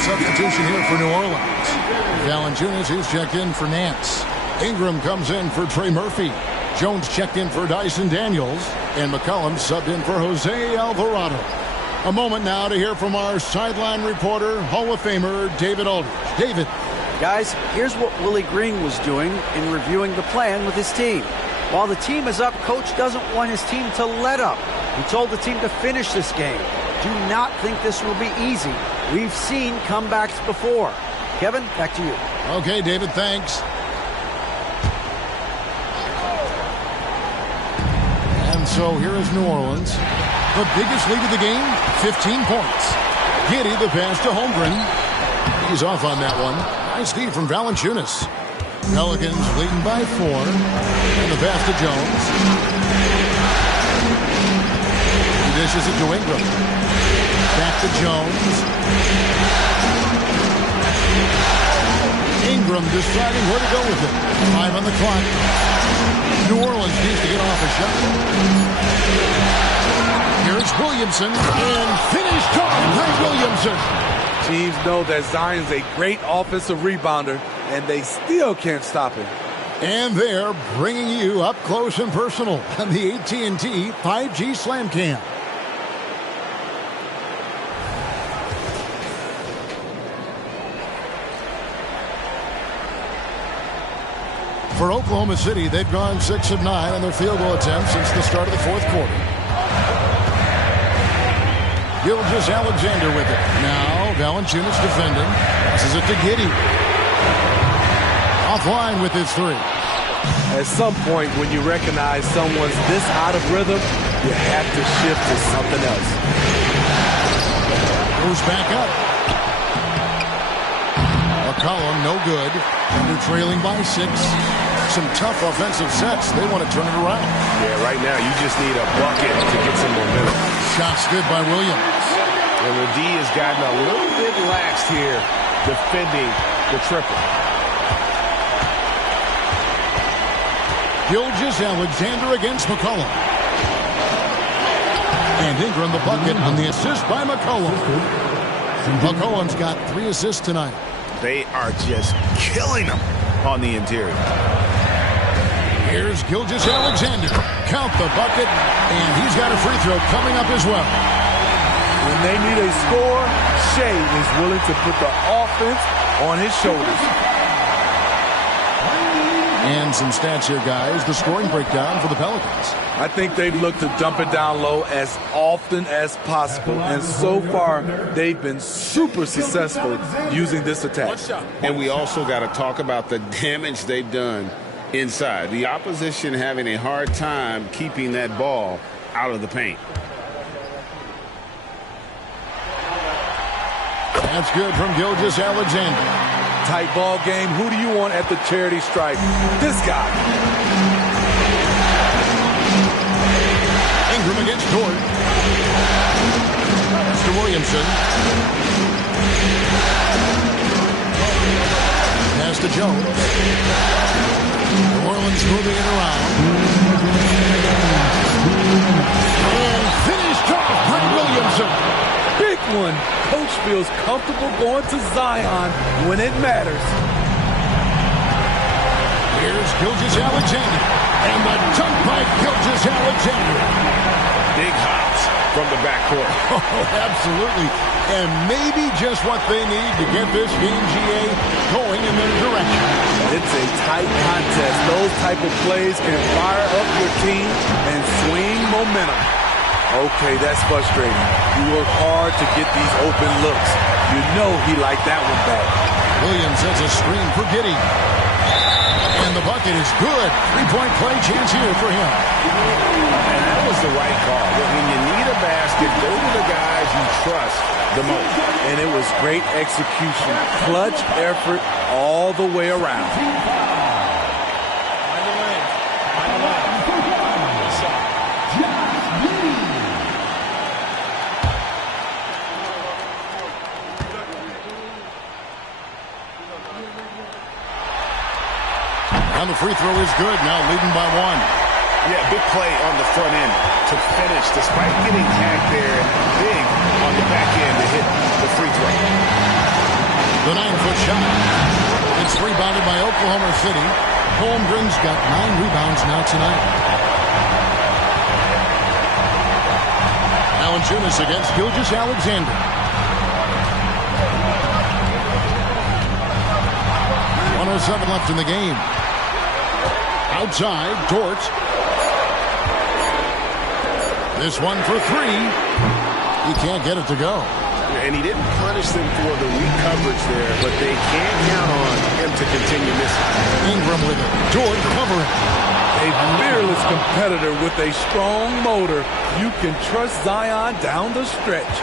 Substitution here for New Orleans. Valanciunas, who's checked in for Nance. Ingram comes in for Trey Murphy. Jones checked in for Dyson Daniels. And McCollum subbed in for Jose Alvarado. A moment now to hear from our sideline reporter, Hall of Famer David Aldridge. David. Guys, here's what Willie Green was doing in reviewing the plan with his team. While the team is up, Coach doesn't want his team to let up. He told the team to finish this game. Do not think this will be easy. We've seen comebacks before. Kevin, back to you. Okay, David, thanks. And so here is New Orleans. The biggest lead of the game, 15 points. Giddey, the pass to Holmgren. He's off on that one. Nice feed from Valanciunas. Pelicans leading by 4. And the pass to Jones. He dishes it to Ingram. Back to Jones. Ingram deciding where to go with it. 5 on the clock. New Orleans needs to get off a shot. Here's Williamson. And finished off by Williamson. Teams know that Zion's a great offensive rebounder, and they still can't stop him. And they're bringing you up close and personal on the AT&T 5G Slam Cam. For Oklahoma City, they've gone 6 of 9 on their field goal attempts since the start of the fourth quarter. Gilgeous-Alexander with it. Now, Valanciunas defending. Passes it to Giddey. Offline with his three. At some point, when you recognize someone's this out of rhythm, you have to shift to something else. Goes back up. McCollum, no good. They're trailing by 6. Some tough offensive sets. They want to turn it around. Yeah, right now you just need a bucket to get some momentum. Shots good by Williams. And the D has gotten a little bit laxed here defending the triple. Gilgeous-Alexander against McCollum. And Ingram the bucket on the assist by McCollum. McCollum's got 3 assists tonight. They are just killing them on the interior. Here's Gilgeous-Alexander. Count the bucket, and he's got a free throw coming up as well. When they need a score, Shea is willing to put the offense on his shoulders. And some stats here, guys. The scoring breakdown for the Pelicans. I think they've looked to dump it down low as often as possible. And so far, they've been super successful using this attack. And we also got to talk about the damage they've done inside. The opposition having a hard time keeping that ball out of the paint. That's good from Gilgeous-Alexander. Tight ball game. Who do you want at the charity stripe? This guy. Ingram against Dort. Pass to Williamson. Pass to Jones. New Orleans moving it around. And finished off by Williamson. Big one. Coach feels comfortable going to Zion when it matters. Here's Gilgeous-Alexander. And the dunk by Gilgeous-Alexander. Big hops from the backcourt. Oh, absolutely. And maybe just what they need to get this game, GA, going in their direction. It's a tight contest. Those type of plays can fire up your team and swing momentum. Okay, that's frustrating. You work hard to get these open looks. You know he liked that one back. Williams sets a screen for Giddey. And the bucket is good. 3-point play chance here for him. And that was the right call. When you need a basket, go to the guys you trust the most. And it was great execution. Clutch effort all the way around. And the free throw is good. Now leading by 1. Yeah, big play on the front end to finish, despite getting hacked there. Big on the back end to hit the free throw. The 9-foot shot. It's rebounded by Oklahoma City. Holmgren's got 9 rebounds now tonight. Valanciunas against Gilgeous-Alexander. 1:07 left in the game. Outside, Dort. This one for 3. He can't get it to go. And he didn't punish them for the weak coverage there, but they can't count on him to continue missing. Ingram with it. Dort covering. A fearless competitor with a strong motor. You can trust Zion down the stretch.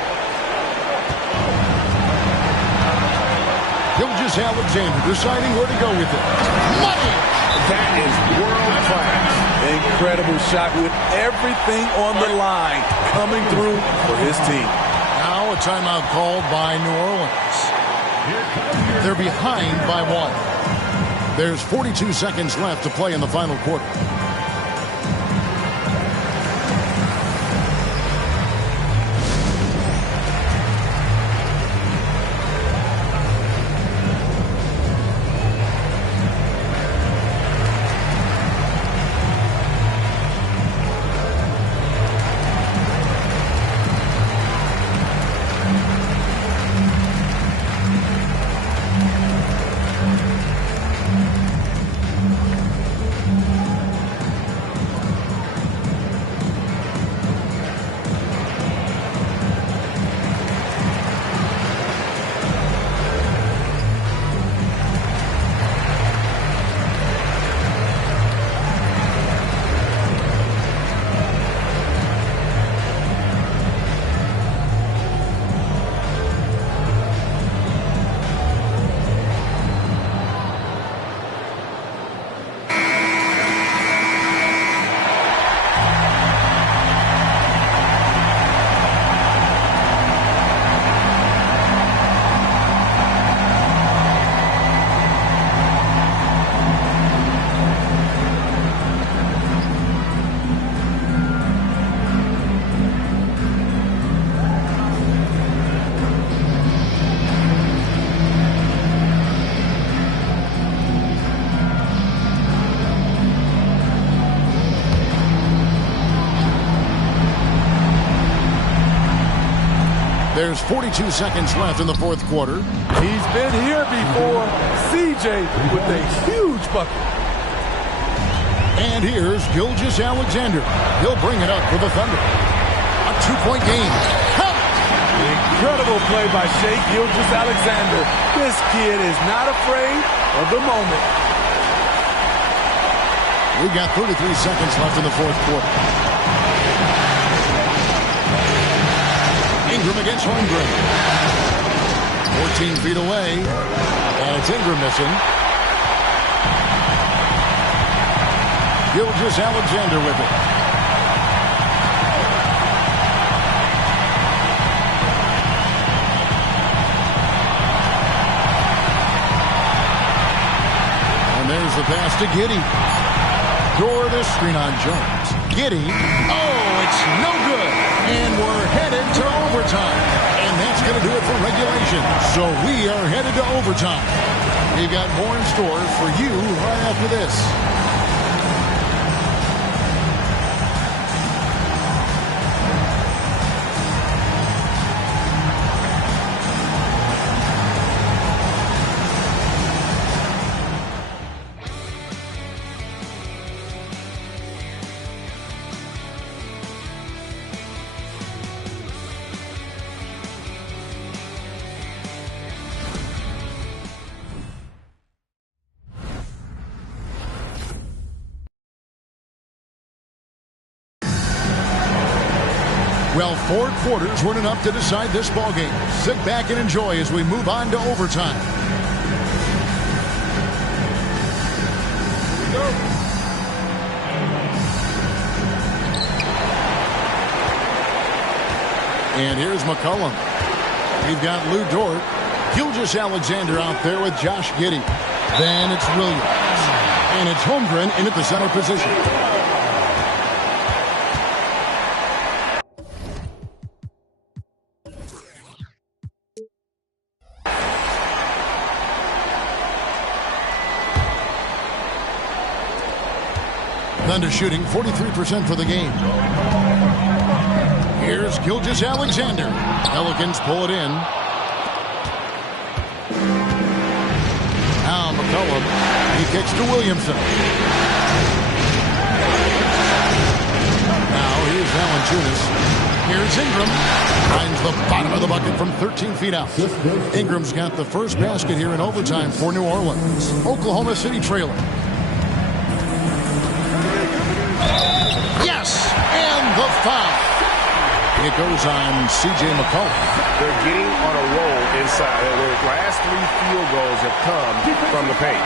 Gilgeous-Alexander deciding where to go with it. Money! That is world class. Incredible shot with everything on the line coming through for his team. Now a timeout called by New Orleans. They're behind by 1. There's 42 seconds left to play in the final quarter. There's 42 seconds left in the fourth quarter. He's been here before. CJ with a huge bucket. And here's Gilgeous-Alexander. He'll bring it up for the Thunder. A 2-point game. Incredible play by Shai Gilgeous-Alexander. This kid is not afraid of the moment. We've got 33 seconds left in the fourth quarter. Ingram against Holmgren. 14 feet away. And it's Ingram missing. Gilgeous-Alexander with it. And there's the pass to Giddey. Door the screen on Jones. Giddey. Oh, it's no good. And we're headed to overtime. And that's going to do it for regulation. So we are headed to overtime. We've got more in store for you right after this. Well, 4 quarters weren't enough to decide this ballgame. Sit back and enjoy as we move on to overtime. And here's McCollum. We've got Lou Dort. Gilgeous-Alexander out there with Josh Giddey. Then it's Williams. And it's Holmgren in at the center position. Thunder shooting 43% for the game. Here's Gilgeous-Alexander. Pelicans pull it in. Now McCollum. He kicks to Williamson. Now here's Valanciunas. Here's Ingram. Finds the bottom of the bucket from 13 feet out. Ingram's got the first basket here in overtime for New Orleans. Oklahoma City trailing. Yes, and the foul. It goes on C.J. McCollum. They're getting on a roll inside. Their last 3 field goals have come from the paint.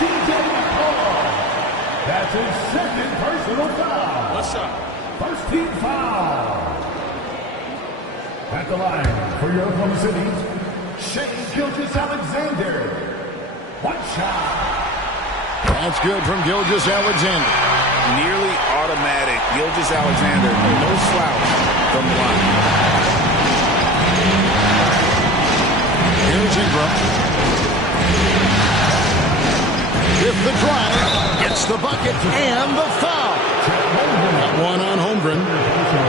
C.J. McCollum. That's his second personal foul. What's up? First team foul. At the line for your Oklahoma City, Shai Gilgeous-Alexander. One shot. That's good from Gilgeous-Alexander. Nearly automatic. Gilgeous-Alexander, no slouch from the line. Here's Ingram. With the drive, gets the bucket and the foul. That one on Holmgren.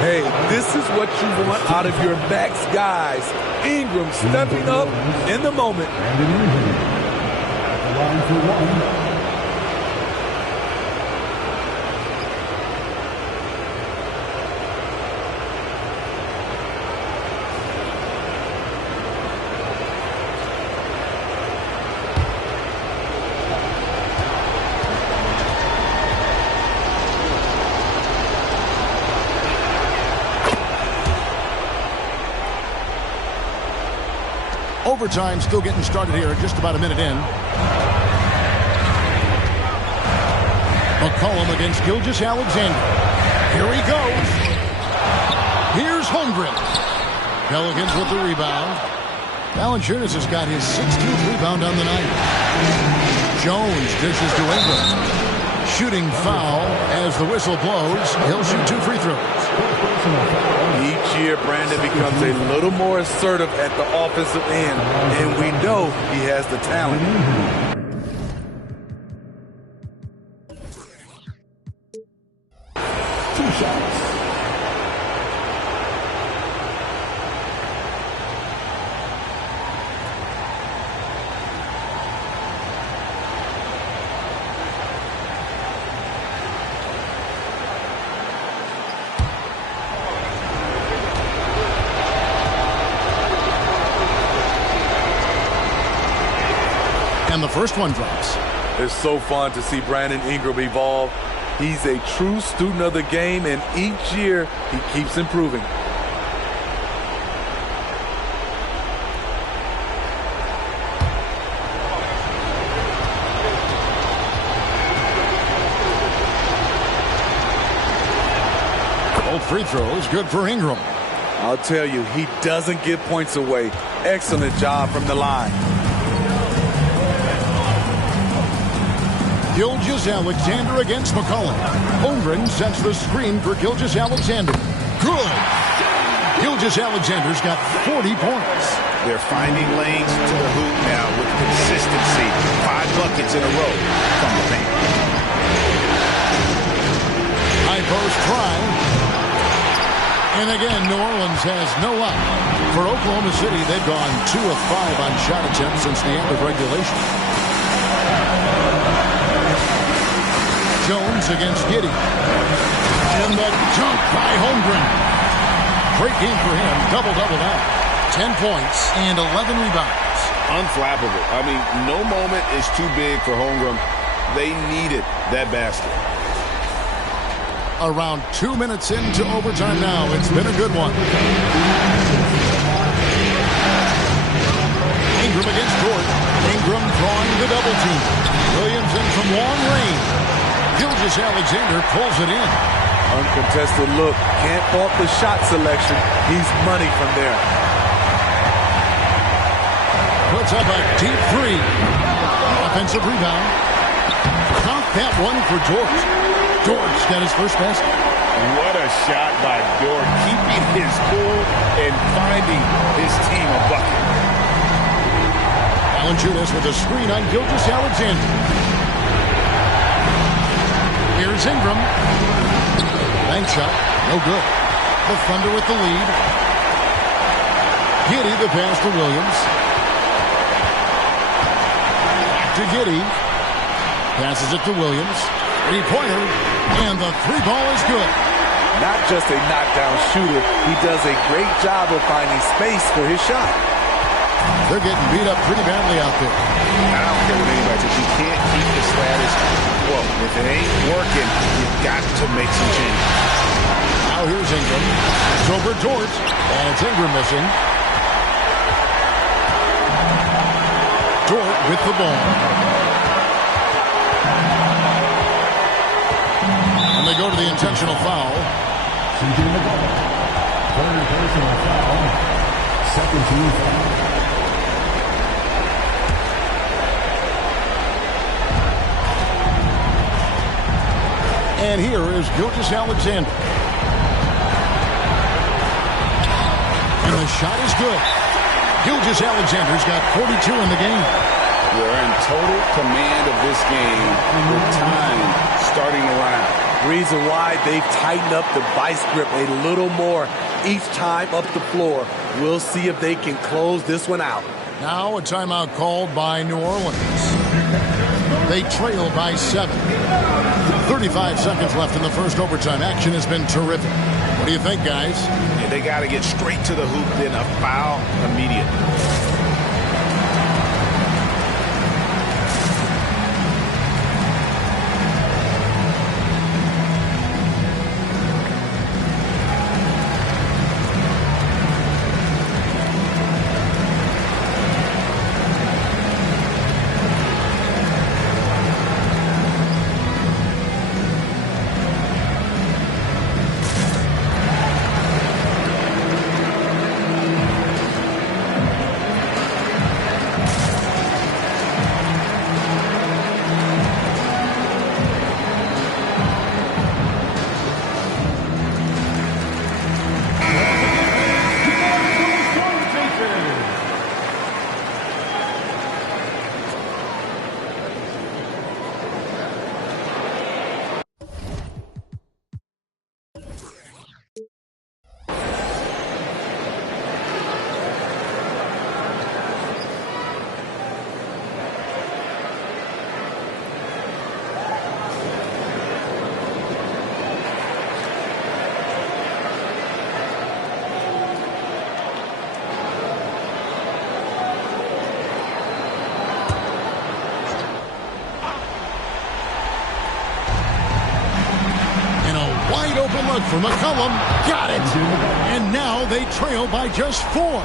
Hey, this is what you want out of your max guys. Ingram stepping up in the moment. Brandon Ingram. At the line for one. Overtime still getting started here, just about a minute in. McCollum against Gilgeous-Alexander. Here he goes. Here's Holmgren. Pelicans with the rebound. Valanciunas has got his 16th rebound on the night. Jones dishes to Ingram. Shooting foul as the whistle blows. He'll shoot 2 free throws. Each year, Brandon becomes a little more assertive at the offensive end, and we know he has the talent. 2 shots. and the first one drops. It's so fun to see Brandon Ingram evolve. He's a true student of the game, and each year he keeps improving. Both free throws good for Ingram. I'll tell you, he doesn't give points away. Excellent job from the line. Gilgeous-Alexander against McCollum. Holmgren sets the screen for Gilgeous-Alexander. Good. Gilgeous-Alexander's got 40 points. They're finding lanes to the hoop now with consistency. 5 buckets in a row from the paint. High post try. And again, New Orleans has no luck. For Oklahoma City, they've gone 2 of 5 on shot attempts since the end of regulation. Jones against Giddey. And the dunk by Holmgren. Great game for him. Double-double now. 10 points and 11 rebounds. Unflappable. I mean, no moment is too big for Holmgren. They needed that basket. Around 2 minutes into overtime now. It's been a good one. Ingram against Dort. Ingram drawing the double team. Williams in from long range. Gilgeous-Alexander pulls it in. Uncontested look. Can't fault the shot selection. He's money from there. Puts up a deep three. Offensive rebound. Count that one for Dort. Dort's got his first basket. What a shot by Dort. Keeping his cool and finding his team a bucket. Valanciunas with a screen on Gilgeous-Alexander. Here's Ingram. Bank shot. No good. The Thunder with the lead. Giddey the pass to Williams. Back to Giddey. Passes it to Williams. Three-pointer. And the three ball is good. Not just a knockdown shooter. He does a great job of finding space for his shot. They're getting beat up pretty badly out there. I don't care what anybody says. You can't keep the status quo. If it ain't working, you've got to make some changes. Now here's Ingram. It's over Dort. And it's Ingram missing. Dort with the ball. And they go to the intentional foul. Third personal foul. Second team foul. And here is Gilgeous-Alexander. And the shot is good. Gilgeous-Alexander's got 42 in the game. We're in total command of this game with time starting to run out. Reason why they've tightened up the vice grip a little more each time up the floor. We'll see if they can close this one out. Now a timeout called by New Orleans. They trail by 7. 35 seconds left in the first overtime. Action has been terrific. What do you think, guys? Yeah, they got to get straight to the hoop, then a foul immediately. Wide open look for McCollum. Got it. And now they trail by just 4.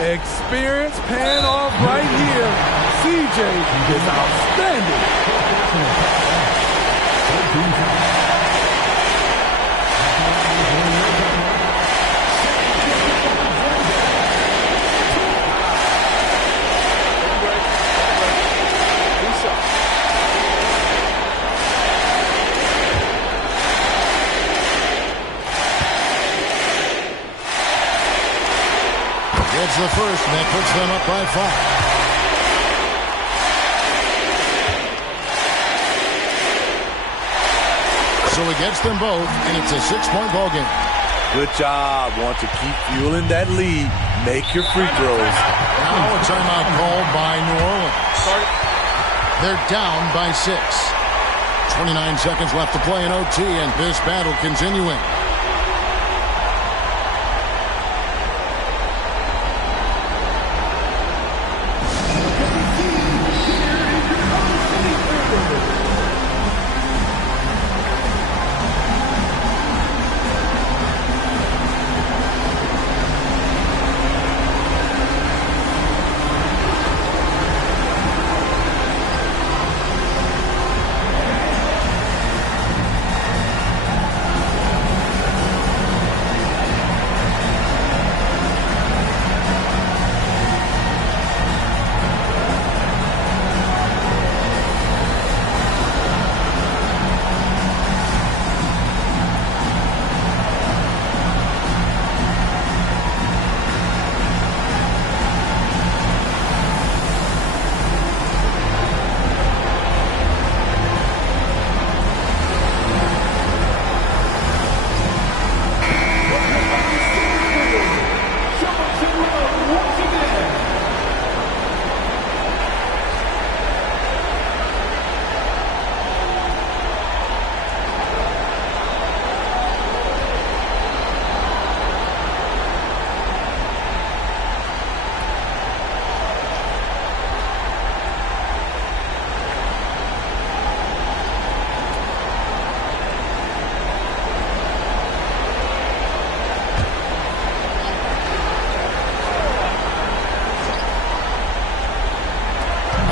Experience paying off right here. CJ is outstanding. It's the first, and that puts them up by 5. So he gets them both, and it's a 6-point ball game. Good job. Want to keep fueling that lead. Make your free throws. Now a timeout called by New Orleans. They're down by 6. 29 seconds left to play in OT, and this battle continuing.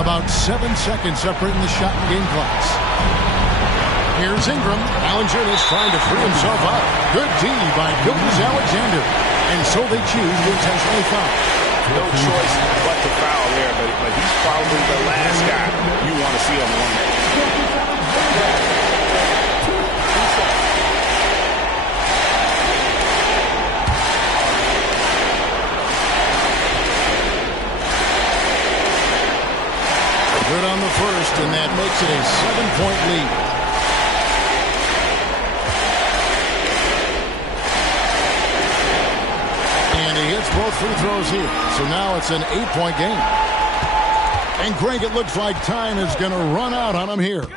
About 7 seconds separating the shot and game clocks. Here's Ingram. Valanciunas trying to free himself up. Good D by Gilgeous-Alexander. And so they choose to intentionally foul. No choice but to foul there, but he's probably the last guy you want to see on the line. Good on the first, and that makes it a 7-point lead. And he hits both free throws here. So now it's an 8-point game. And Greg, it looks like time is going to run out on him here.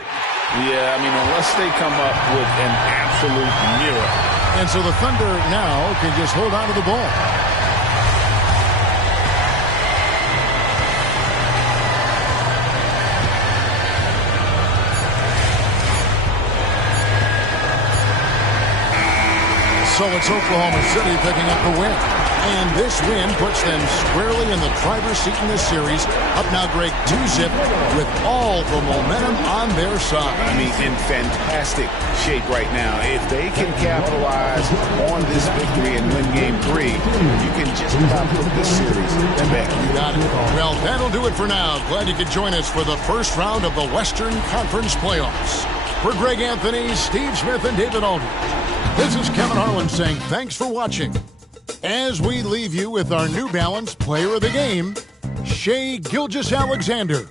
Yeah, I mean, unless they come up with an absolute miracle. And so the Thunder now can just hold on to the ball. So it's Oklahoma City picking up the win. And this win puts them squarely in the driver's seat in this series. Up now, Greg, 2-zip with all the momentum on their side. I mean, in fantastic shape right now. If they can capitalize on this victory and win Game 3, you can just about put this series to bed. You got it. Well, that'll do it for now. Glad you could join us for the first round of the Western Conference Playoffs. For Greg Anthony, Steve Smith, and David Aldridge, this is Kevin Harlan saying thanks for watching. As we leave you with our New Balance Player of the Game, Shai Gilgeous-Alexander.